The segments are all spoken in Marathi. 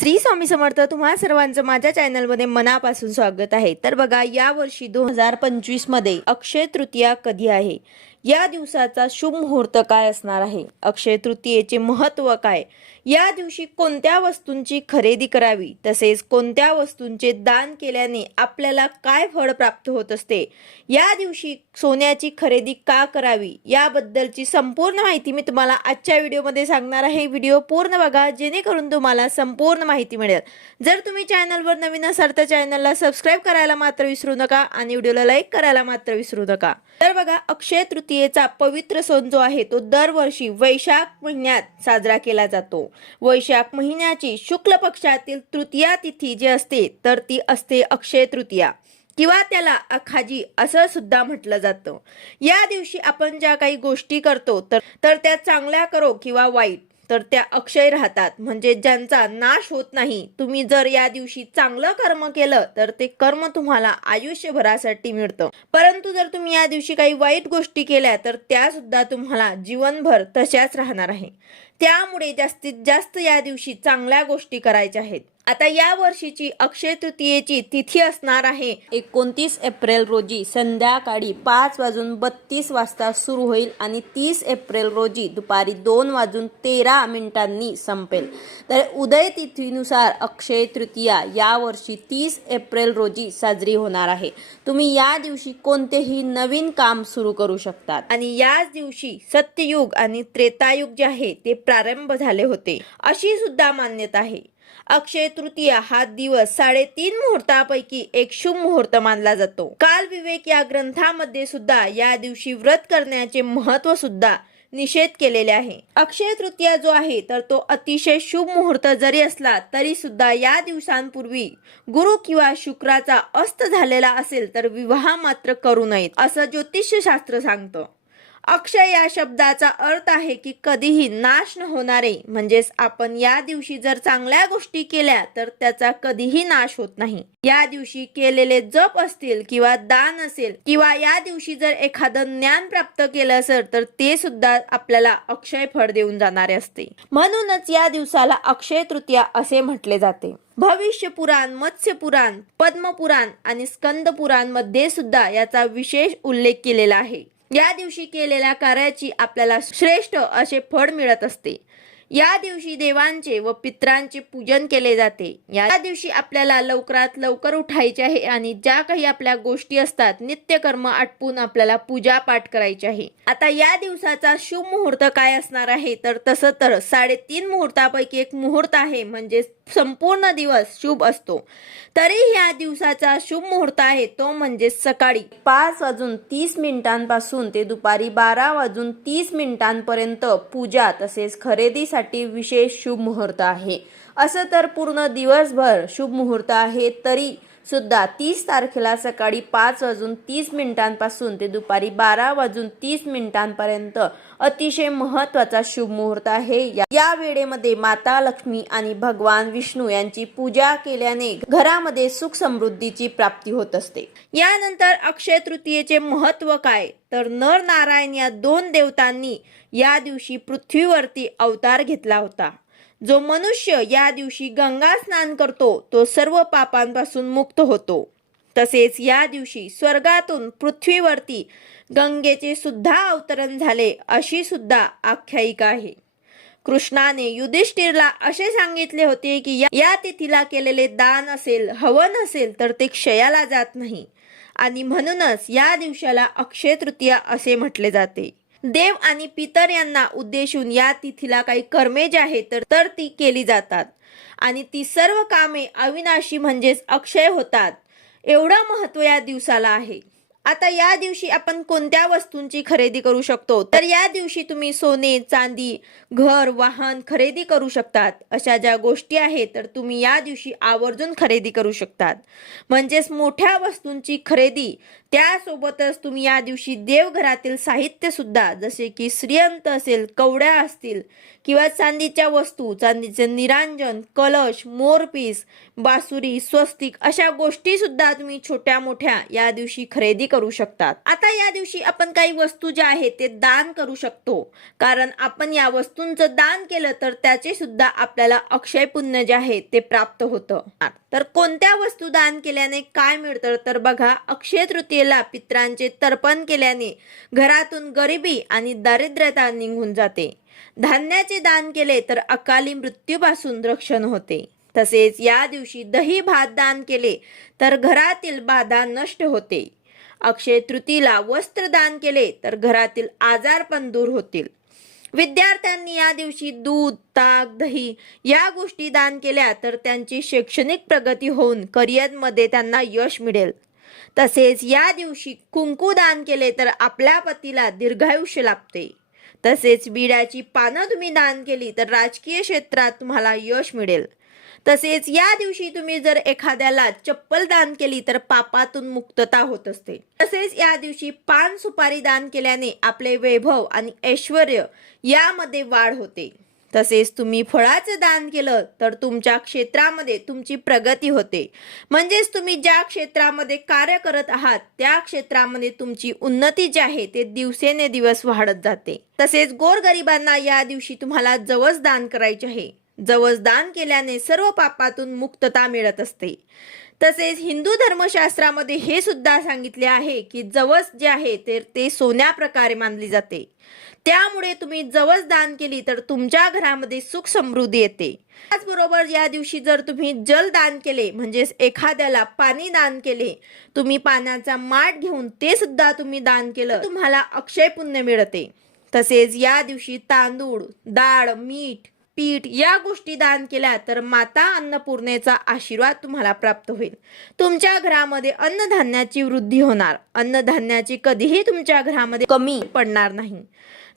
श्री स्वामी समर्थ तुम्हा सर्वांचं माझ्या चॅनलमध्ये मनापासून स्वागत आहे. तर बघा या वर्षी दोन हजार पंचवीसमध्ये अक्षय तृतीया कधी आहे? या दिवसाचा शुभ मुहूर्त काय असणार आहे? अक्षय तृतीयेचे महत्त्व काय? या दिवशी कोणत्या वस्तूंची खरेदी करावी? तसेच कोणत्या वस्तूंचे दान केल्याने आपल्याला काय फळ प्राप्त होत असते? या दिवशी सोन्याची खरेदी का करावी? याबद्दलची संपूर्ण माहिती मी तुम्हाला आजच्या व्हिडिओमध्ये सांगणार आहे. व्हिडिओ पूर्ण बघा जेणेकरून तुम्हाला संपूर्ण माहिती मिळेल. जर तुम्ही चॅनलवर नवीन असाल तर चॅनलला सबस्क्राईब करायला मात्र विसरू नका आणि व्हिडिओला लाईक करायला मात्र विसरू नका. तर बघा अक्षय तृतीयेचा पवित्र सण जो आहे तो दरवर्षी वैशाख महिन्यात साजरा केला जातो. वैशाख महिन्याची शुक्ल पक्षातील तृतीया तिथी जी असते तर ती असते अक्षय तृतीया. किंवा त्याला अखाजी असं सुद्धा म्हटलं जातं. या दिवशी आपण ज्या काही गोष्टी करतो तर तर त्या चांगल्या करो किंवा वाईट. तर त्या अक्षय राहतात. म्हणजे ज्यांचा नाश होत नाही. तुम्ही जर या दिवशी चांगलं कर्म केलं तर ते कर्म तुम्हाला आयुष्यभरासाठी मिळतं. परंतु जर तुम्ही या दिवशी काही वाईट गोष्टी केल्या तर त्या सुद्धा तुम्हाला जीवनभर तशाच राहणार आहे. त्यामुळे जास्तीत जास्त या दिवशी चांगल्या गोष्टी करायच्या आहेत. आता या वर्षीची अक्षय तृतीयेची तिथी असणार आहे. एकोणतीस एप्रिल रोजी संध्याकाळी पाच वाजून बत्तीस वाजता सुरू होईल आणि तीस एप्रिल रोजी दुपारी दोन वाजून तेरा मिनिटांनी संपेल. तर उदय तिथीनुसार अक्षय तृतीया या वर्षी तीस एप्रिल रोजी साजरी होणार आहे. तुम्ही या दिवशी कोणतेही नवीन काम सुरू करू शकतात. आणि याच दिवशी सत्ययुग आणि त्रेतायुग जे आहे ते प्रारंभ झाले होते. अशी सुद्धा मान्यता आहे. अक्षय तृतीया हा दिवस साडेतीन मुहूर्तापैकी एक शुभ मुहूर्त मानला जातो. काल विवेक या ग्रंथामध्ये सुद्धा या दिवशी व्रत करण्याचे महत्त्व सुद्धा निषेध केलेले आहे. अक्षय तृतीया जो आहे तर तो अतिशय शुभ मुहूर्त जरी असला तरी सुद्धा या दिवसांपूर्वी गुरु किंवा शुक्राचा अस्त झालेला असेल तर विवाह मात्र करू नयेत असं ज्योतिषशास्त्र सांगतं. अक्षय या शब्दाचा अर्थ आहे की कधीही नाश न होणारे. म्हणजेच आपण या दिवशी जर चांगल्या गोष्टी केल्या तर त्याचा कधीही नाश होत नाही. या दिवशी केलेले जप असतील किंवा दान असेल किंवा या दिवशी जर एखादं ज्ञान प्राप्त केलं असेल तर ते सुद्धा आपल्याला अक्षय फळ देऊन जाणारे असते. म्हणूनच या दिवसाला अक्षय तृतीया असे म्हटले जाते. भविष्य पुराण मत्स्य पुराण पद्म पुराण आणि स्कंद पुराणमध्ये सुद्धा याचा विशेष उल्लेख केलेला आहे. या दिवशी केलेल्या कार्याची आपल्याला श्रेष्ठ असे फळ मिळत असते. या दिवशी देवांचे व पित्रांचे पूजन केले जाते. या दिवशी आपल्याला लवकरात लवकर उठायचे आहे आणि ज्या काही आपल्या गोष्टी असतात नित्यकर्म आटपून आपल्याला पूजा पाठ करायची आहे. आता या दिवसाचा शुभ मुहूर्त काय असणार आहे? तर तसं तर साडेतीन मुहूर्तापैकी एक मुहूर्त आहे म्हणजेच संपूर्ण दिवस शुभ असतो. तरी ह्या दिवसाचा शुभ मुहूर्त आहे तो म्हणजे सकाळी पाच वाजून तीस मिनिटांपासून ते दुपारी बारा वाजून तीस मिनिटांपर्यंत पूजा तसेच खरेदीसाठी विशेष शुभ मुहूर्त आहे. असं तर पूर्ण दिवसभर शुभ मुहूर्त आहे तरी सुद्धा तीस तारखेला सकाळी पाच वाजून तीस मिनिटांपासून ते दुपारी बारा वाजून तीस मिनिटांपर्यंत अतिशय महत्त्वाचा शुभ मुहूर्त आहे. या- वेळेमध्ये माता लक्ष्मी आणि भगवान विष्णू यांची पूजा केल्याने घरामध्ये सुख समृद्धीची प्राप्ती होत असते. यानंतर अक्षय तृतीयेचे महत्त्व काय? तर नर नारायण या दोन देवतांनी या दिवशी पृथ्वीवरती अवतार घेतला होता. जो मनुष्य या दिवशी गंगा स्नान करतो तो सर्व पापांपासून मुक्त होतो. तसेच या दिवशी स्वर्गातून पृथ्वीवरती गंगेचे सुद्धा अवतरण झाले अशी सुद्धा आख्यायिका आहे. कृष्णाने युधिष्ठिरला असे सांगितले होते की या- तिथीला केलेले दान असेल हवन असेल तर ते क्षयाला जात नाही. आणि म्हणूनच या दिवसाला अक्षय तृतीया असे म्हटले जाते. देव आणि पितर यांना उद्देशून या तिथीला काही कर्मे जे आहेत तर तर ती केली जातात. आणि ती सर्व कामे अविनाशी म्हणजेच अक्षय होतात. एवढं महत्त्व या दिवसाला आहे. आता या दिवशी आपण कोणत्या वस्तूंची खरेदी करू शकतो? तर या दिवशी तुम्ही सोने चांदी घर वाहन खरेदी करू शकतात. अशा ज्या गोष्टी आहेत तर तुम्ही या दिवशी आवर्जून खरेदी करू शकतात. म्हणजेच मोठ्या वस्तूंची खरेदी त्यासोबतच तुम्ही या दिवशी देवघरातील साहित्य सुद्धा जसे की श्रीयंत असेल कवड्या असतील किंवा चांदीच्या वस्तू चांदीचे निरांजन कलश मोरपीस बासुरी स्वस्तिक अशा गोष्टी सुद्धा तुम्ही छोट्या मोठ्या या दिवशी खरेदी करू शकतात. आता या दिवशी आपण काही वस्तू ज्या आहेत ते दान करू शकतो. कारण आपण या वस्तूंचं दान केलं तर त्याचे सुद्धा आपल्याला अक्षय पुण्य जे आहे ते प्राप्त होतं. तर कोणत्या वस्तू दान केल्याने काय मिळतं? तर बघा अक्षय तृतीयेला पित्रांचे तर्पण केल्याने घरातून गरिबी आणि दारिद्र्यता निघून जाते. धान्याचे दान केले तर अकाली मृत्यूपासून रक्षण होते. तसेच या दिवशी दही भात दान केले तर घरातील बाधा नष्ट होते. अक्षय तृतीला वस्त्र दान केले तर घरातील आजार पण दूर होतील. विद्यार्थ्यांनी या दिवशी दूध ताक दही या गोष्टी दान केल्या तर त्यांची शैक्षणिक प्रगती होऊन करिअरमध्ये त्यांना यश मिळेल. तसेच या दिवशी कुंकू दान केले तर आपल्या पतीला दीर्घायुष्य लाभते. तसेच बिड्याची पानं तुम्ही दान केली तर राजकीय क्षेत्रात तुम्हाला यश मिळेल. तसेच या दिवशी तुम्ही जर एखाद्याला चप्पल दान केली तर पापातून मुक्तता होत असते. तसेच या दिवशी पान सुपारी दान केल्याने आपले वैभव आणि ऐश्वर यामध्ये वाढ होते. तसेच तुम्ही फळाचं दान केलं तर तुमच्या क्षेत्रामध्ये तुमची प्रगती होते. म्हणजेच तुम्ही ज्या क्षेत्रामध्ये कार्य करत आहात त्या क्षेत्रामध्ये तुमची उन्नती जी आहे ते दिवसेने दिवस वाढत जाते. तसेच गोरगरिबांना या दिवशी तुम्हाला जवस दान करायचे आहे. जवस दान केल्याने सर्व पापातून मुक्तता मिळत असते. तसेच हिंदू धर्मशास्त्रामध्ये हे सुद्धा सांगितले आहे की जवस जे आहे ते ते सोन्या प्रकारे मानली जाते. त्यामुळे तुम्ही जवस दान केली तर तुमच्या घरामध्ये सुख समृद्धी येते. त्याचबरोबर या दिवशी जर तुम्ही जल दान केले म्हणजेच एखाद्याला पाणी दान केले तुम्ही पाण्याचा माठ घेऊन ते सुद्धा तुम्ही दान केलं तुम्हाला अक्षय पुण्य मिळते. तसेच या दिवशी तांदूळ डाळ मीठ पीठ या गोष्टी दान केल्या तर माता अन्नपूर्णेचा आशीर्वाद तुम्हाला प्राप्त होईल. तुमच्या घरामध्ये अन्नधान्याची वृद्धी होणार. अन्नधान्याची कधीही तुमच्या घरामध्ये कमी पडणार नाही.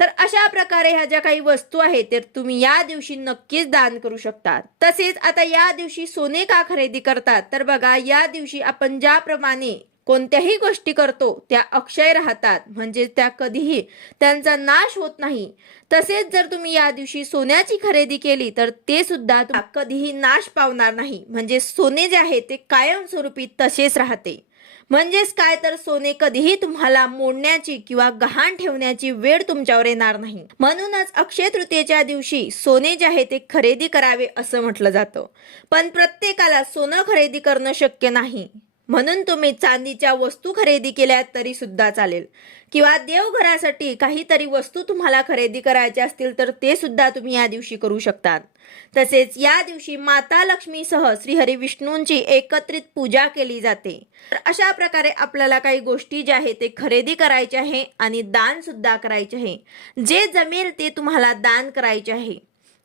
तर अशा प्रकारे ह्या ज्या काही वस्तू आहेत तर तुम्ही या दिवशी नक्कीच दान करू शकता. तसेच आता या दिवशी सोने का खरेदी करतात. तर बघा या दिवशी आपण ज्याप्रमाणे कोणत्याही गोष्टी करतो त्या अक्षय राहतात. म्हणजे त्या कधीही त्यांचा नाश होत नाही. तसेच जर तुम्ही या दिवशी सोन्याची खरेदी केली तर ते सुद्धा कधीही नाश पावणार नाही. म्हणजे सोने जे आहे ते कायमस्वरूपी तसेच राहते. म्हणजेच काय तर सोने कधीही तुम्हाला मोडण्याची किंवा गहाण ठेवण्याची वेळ तुमच्यावर येणार नाही. म्हणूनच अक्षय तृतीयेच्या दिवशी सोने जे आहे ते खरेदी करावे असं म्हटलं जातं. पण प्रत्येकाला सोनं खरेदी करणं शक्य नाही. म्हणून तुम्ही चांदीच्या वस्तू खरेदी केल्या तरी सुद्धा चालेल. किंवा देवघरासाठी काहीतरी वस्तू तुम्हाला खरेदी करायच्या असतील तर ते सुद्धा तुम्ही या दिवशी करू शकतात. तसेच या दिवशी माता लक्ष्मीसह श्रीहरी विष्णूंची एकत्रित पूजा केली जाते. तर अशा प्रकारे आपल्याला काही गोष्टी ज्या आहेत ते खरेदी करायचे आहे आणि दान सुद्धा करायचे आहे. जे जमेल ते तुम्हाला दान करायचे आहे.